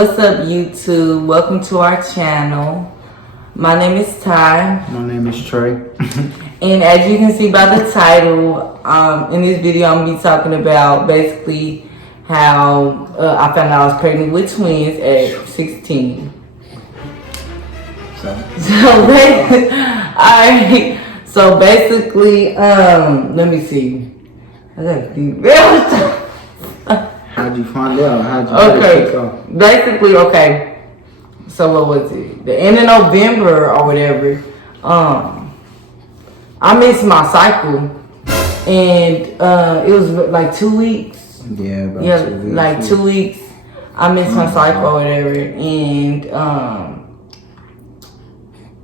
What's up, YouTube? Welcome to our channel. My name is Ty. My name is Trey. And as you can see by the title, in this video I'm going to be talking about basically how I found out I was pregnant with twins at 16. So basically, let me see. I gotta be real. How'd you find out? Basically, so what was it? The end of November or whatever, I missed my cycle. And it was like 2 weeks. Yeah, 2 weeks. Like 2 weeks. I missed my cycle or whatever. And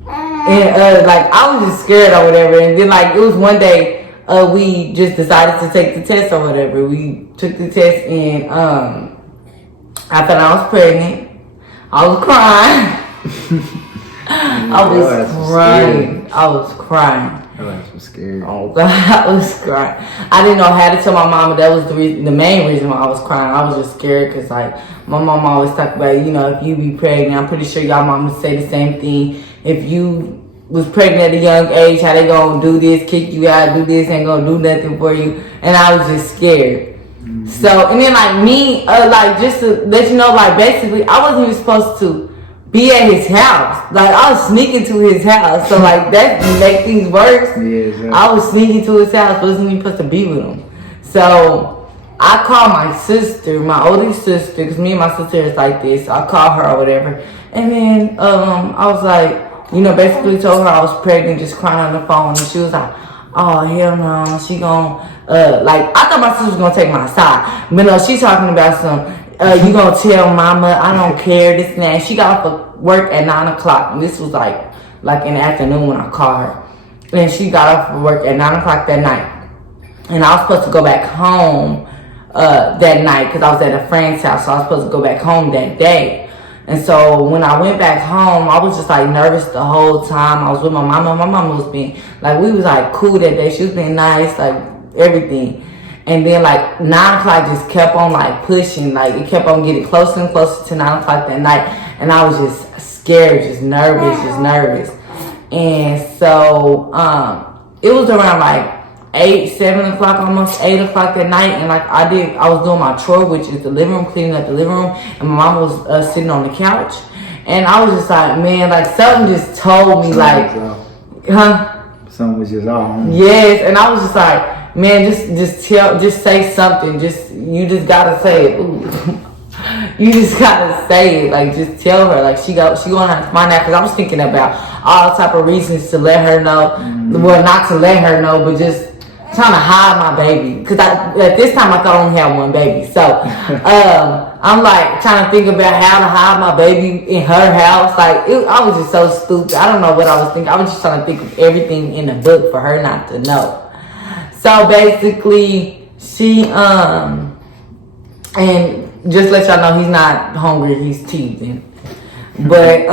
like I was just scared or whatever. And then like it was one day, we just decided to take the test or whatever. We took the test and I found I was pregnant. I was crying. I was crying. I was scared. Oh God, I was crying. I didn't know how to tell my mama. That was the main reason why I was crying. I was just scared because like my mom always talk about, you know, if you be pregnant, I'm pretty sure y'all mama say the same thing. If you was pregnant at a young age, how they gonna do this, kick you out, do this, ain't gonna do nothing for you. And I was just scared. Mm-hmm. So, and then like me, like just to let you know, like basically I wasn't even supposed to be at his house. Like I was sneaking to his house. So like that make things worse. Yeah, exactly. I was sneaking to his house, wasn't even supposed to be with him. So I called my sister, my oldest sister, because me and my sister is like this. So I called her or whatever. And then I was like, you know, basically told her I was pregnant, just crying on the phone. And she was like, oh, hell no, she gon' like, I thought my sister was gonna take my side. But no, she's talking about some, you gonna tell mama, I don't care, this and that. She got off of work at 9 o'clock. And this was like in the afternoon when I called her. And she got off of work at 9 o'clock that night. And I was supposed to go back home that night because I was at a friend's house. So I was supposed to go back home that day. And so when I went back home, I was just like nervous the whole time. I was with my mama. My mama was being like, we was like cool that day. She was being nice, like everything. And then like 9 o'clock just kept on like pushing. Like it kept on getting closer and closer to 9 o'clock that night. And I was just scared, just nervous. And so it was around like 7 o'clock, almost 8 o'clock that night, and like I was doing my chore, which is the living room, cleaning up the living room, and my mom was sitting on the couch, and I was just like, man, like something just told me, like, Something was just off. Yes, and I was just like, man, just say something, you just gotta say it. Ooh. You just gotta say it, like just tell her, like she gonna have to find out, because I was thinking about all type of reasons to let her know, well, not to let her know, but just trying to hide my baby, because at this time I thought I only had one baby. So I'm like trying to think about how to hide my baby in her house. Like I was just so stupid. I don't know what I was thinking. I was just trying to think of everything in the book for her not to know. So basically she and just let y'all know he's not hungry, he's teething. But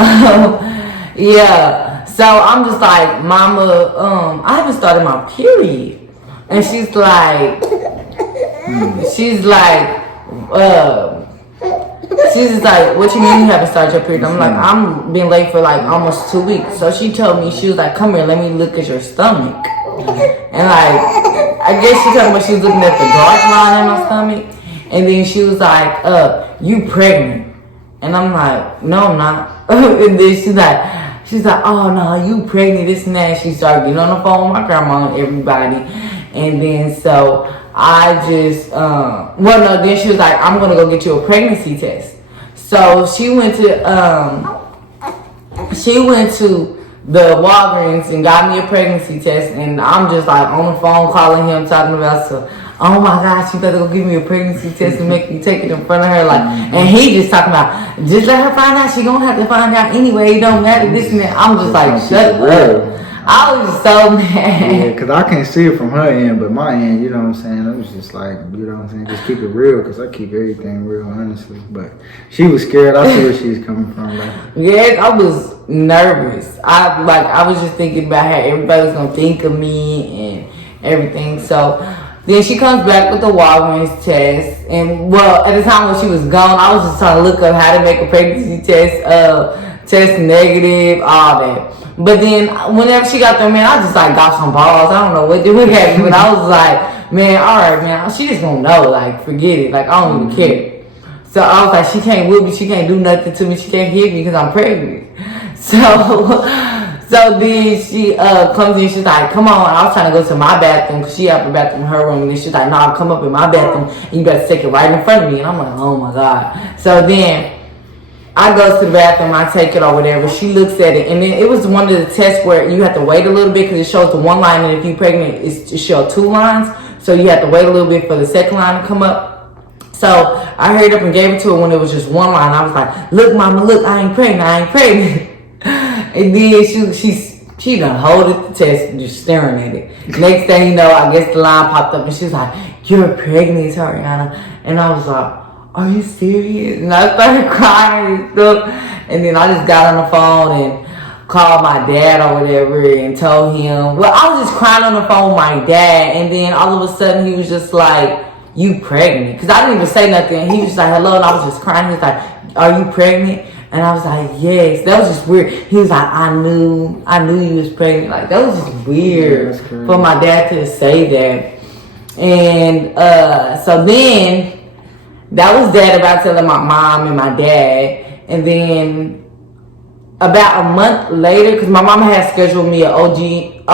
yeah. So I'm just like, mama, I haven't started my period. And she's like, what you mean you haven't started your period? I'm like, I'm been late for like almost 2 weeks. So she told me, she was like, come here, let me look at your stomach. And like, I guess she told me she was looking at the dark line in my stomach. And then she was like, you pregnant. And I'm like, no, I'm not. And then she's like, oh no, you pregnant, this and that. She started getting on the phone with my grandma and everybody. And then so I just, then she was like, I'm gonna go get you a pregnancy test. So she went to the Walgreens and got me a pregnancy test. And I'm just like on the phone calling him, talking about some, oh my gosh, you better go give me a pregnancy test and make me take it in front of her. Like, and he just talking about, just let her find out. She gonna have to find out anyway. It don't matter, this and that. I'm just like, shut up. I was just so mad. Yeah, because I can't see it from her end, but my end, you know what I'm saying? I was just like, you know what I'm saying? Just keep it real, because I keep everything real, honestly. But she was scared. I see where she's coming from. Like. Yes, I was nervous. I was just thinking about how everybody was going to think of me and everything. So Then she comes back with the Walgreens test. And, well, at the time when she was gone, I was just trying to look up how to make a pregnancy test, test negative, all that. But then, whenever she got there, man, I just, like, got some balls. I don't know what happened, but I was like, man, all right, man, she just gonna know. Like, forget it. Like, I don't even care. So I was like, she can't whip me. She can't do nothing to me. She can't hit me because I'm pregnant. So then she comes in, she's like, come on. I was trying to go to my bathroom because she had the bathroom in her room. And then she's like, nah, come up in my bathroom and you better take it right in front of me. And I'm like, oh my God. So then I go to the bathroom, I take it or whatever. She looks at it. And then it was one of the tests where you have to wait a little bit because it shows the one line. And if you're pregnant, it shows 2 lines. So you have to wait a little bit for the second line to come up. So I hurried up and gave it to her when it was just 1 line. I was like, look, mama, look, I ain't pregnant. And then she done hold it the test, just staring at it. Next thing you know, I guess the line popped up and she was like, you're pregnant, Ariana. And I was like, are you serious? And I started crying and stuff. And then I just got on the phone and called my dad or whatever and told him. Well, I was just crying on the phone with my dad. And then all of a sudden he was just like, you pregnant? Because I didn't even say nothing. He was like, hello. And I was just crying. He was like, are you pregnant? And I was like, yes. That was just weird. He was like, I knew you was pregnant. Like, that was just weird for my dad to say that. And so then, that was that about telling my mom and my dad. And then, about a month later, because my mama had scheduled me an OBGYN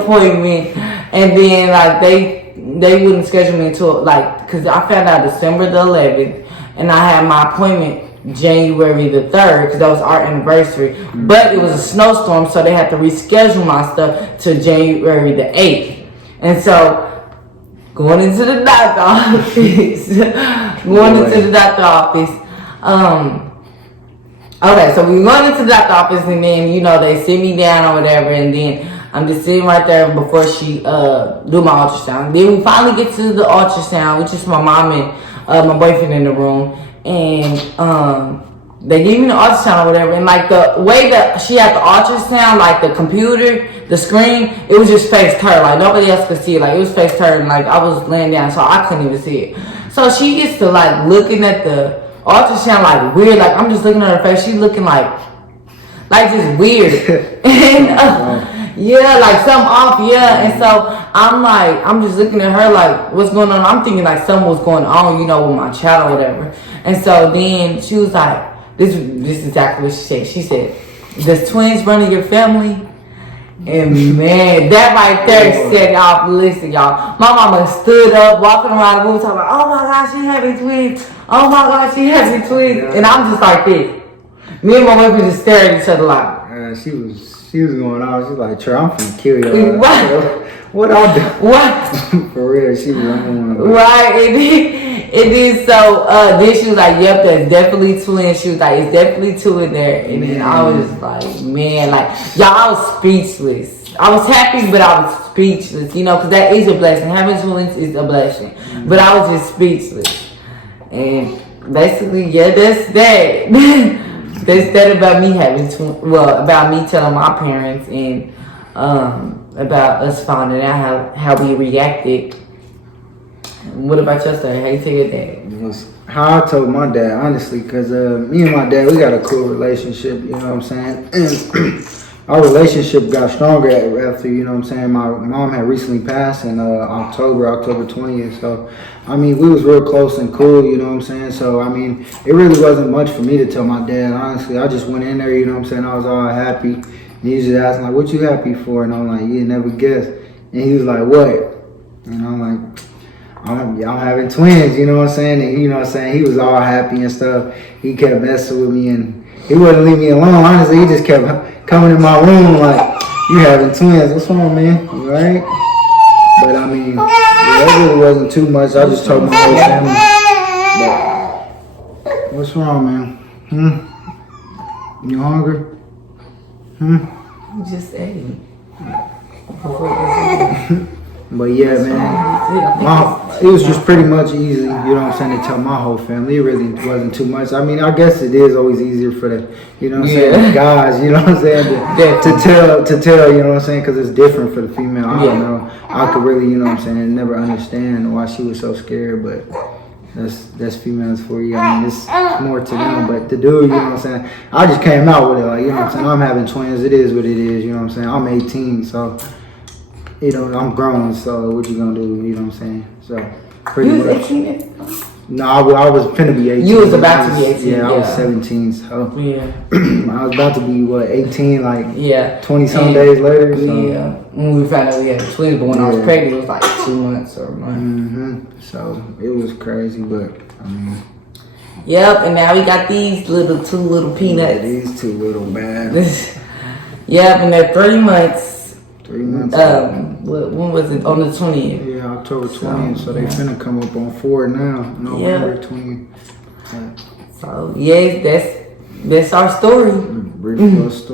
appointment. And then, like, they wouldn't schedule me until, like, because I found out December the 11th. And I had my appointment January the 3rd because that was our anniversary. Mm-hmm. But it was a snowstorm, so they had to reschedule my stuff to January the 8th. And so, going into the doctor office, okay, so we went into the doctor office and then, you know, they sit me down or whatever. And then I'm just sitting right there before she do my ultrasound. Then we finally get to the ultrasound, which is my mom and my boyfriend in the room, and they gave me the ultrasound or whatever, and like the way that she had the ultrasound, like the computer, the screen, it was just face turned, like nobody else could see it, like it was face turned, like I was laying down, so I couldn't even see it. So she gets to like looking at the ultrasound like weird, like I'm just looking at her face, she's looking like just weird, and yeah, like something off, yeah. And so I'm just looking at her like, what's going on? I'm thinking like something was going on, you know, with my child or whatever. And so then she was like, this is exactly what she said. She said, does twins run in your family? And man, that right there set off. Listen, y'all. My mama stood up, walking around the room, talking about, oh my God, she having twins. Oh my God, she having twins. And I'm just like this. Me and my boyfriend just stared at each other like. She was going on. She's like, Trey, I'm finna kill you. What I do? What? For real, she was on. Right, and then so then she was like, yep, that's definitely twins. She was like, it's definitely 2 in there. And then I was like, man, like, y'all, I was speechless. I was happy, but I was speechless, you know, because that is a blessing. Having twins is a blessing. Mm-hmm. But I was just speechless. And basically, yeah, that's that. That's that about me having about me telling my parents and about us finding out how we reacted. What about your story? How you tell your dad? How I told my dad, honestly, because me and my dad, we got a cool relationship, you know what I'm saying? And our relationship got stronger after, you know what I'm saying, my mom had recently passed in October 20th. So, I mean, we was real close and cool, you know what I'm saying? So, I mean, it really wasn't much for me to tell my dad, honestly. I just went in there, you know what I'm saying? I was all happy. And he was just asking, like, what you happy for? And I'm like, you never guess. And he was like, what? And I'm like, I'm having twins, you know what I'm saying? And, you know what I'm saying? He was all happy and stuff. He kept messing with me and he wouldn't leave me alone. Honestly, he just kept coming in my room like, you having twins. What's wrong, man? You right? But, I mean, that really wasn't too much. I just told my whole family. But, what's wrong, man? You hungry? You just ate. But yeah, man, it was just pretty much easy, you know what I'm saying, to tell my whole family. It really wasn't too much. I mean, I guess it is always easier for the, you know what I'm saying, the guys, you know what I'm saying, to tell, you know what I'm saying, because it's different for the female. I don't know. I could really, you know what I'm saying, never understand why she was so scared, but that's females for you. I mean, it's more to them, but the dude, you know what I'm saying, I just came out with it, like, you know what I'm saying, I'm having twins, it is what it is, you know what I'm saying, I'm 18, so, you know, I'm grown, so what you gonna do, you know what I'm saying, so, pretty much. You was 18? No, I was finna be 18. You was about to be 18, yeah. I was 17, so, yeah. I was about to be, 18, like, 20-some days later, so. Yeah, when we found out we had twins, but when I was pregnant, it was like 2 months or a month. So, it was crazy, but, I mean. Yep, and now we got these two little peanuts. Yeah, these two little bags. Yep, and they're 3 months. 3 months. When was it? On the 20th. Yeah, October 20th. So they finna come up on 4 now. November 20th. So yes, that's our story. Brief little story.